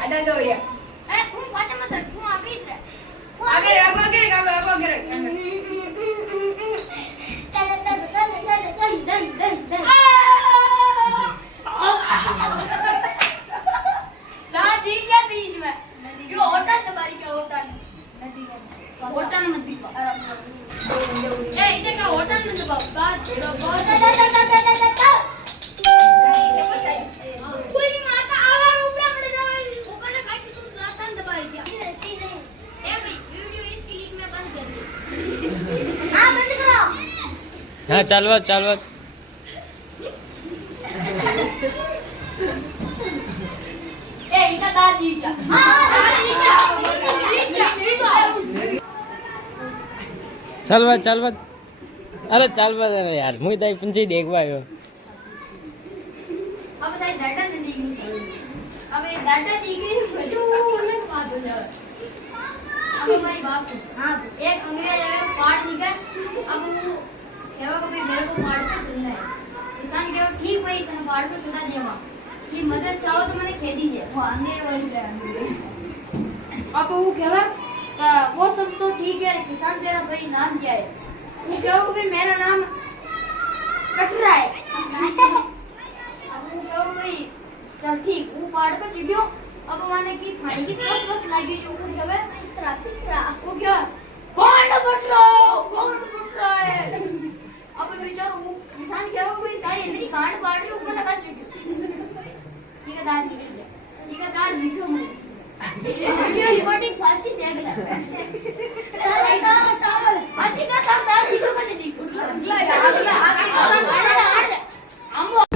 ada tuh ya. તું પાછા મત તું આપીશ રે Agak aku agak. दादी क्या बीच में यो होटल तुम्हारी क्या होटल नदी में होटल मत दिखा ए इधर का होटल मत दिखा बात कोई माता आवार ऊपर पड़ जाए वो करने का कि तुम लातन दबाई क्या ए भाई वीडियो इसकी लिंक में बंद कर दे हां बंद करो हाँ चालवा ए इधर दादी क्या दादी क्या चालवा अरे चालवा यार मुझे ताई पंची देखवा आयो अब ताई डाटा नहीं दिखनी चाहिए अब ये डाटा दिख गई बच्चों उन्हें बात हो जाए अब हमारी बात सुन हां एक अंग्रेज अगर पाठ निकल अब वो कहवा को भी मेरे को पाठ पे सुनना है किसान कहवा ठीक भाई तने पाठ पे सुना दिया मां कि मदद चाहो तो मैंने कह दीजिए वो अंग्रेज वाली है अब वो कहवा वो सब तो ठीक है किसान तेरा भाई नाम क्या है वो कहवा को भी मेरा नाम कटरा है अब वो कहवा भाई चल ठीक वो पाड़ पे चिढ़ियो अब माने की थानी की बस लगी जो वो कहवे पितरा वो क्या कौन बट रहा है अब बेचारा वो किसान कहवा कोई तारी इतनी कांड पाड़ लो ऊपर लगा चिढ़ियो ठीक है दांत निकल गया ठीक है दांत निकलो मुझे वीडियो रिकॉर्डिंग फाची देख ले चावल अच्छी का सब दांत निकलो कर दी हम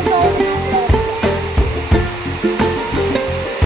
Go.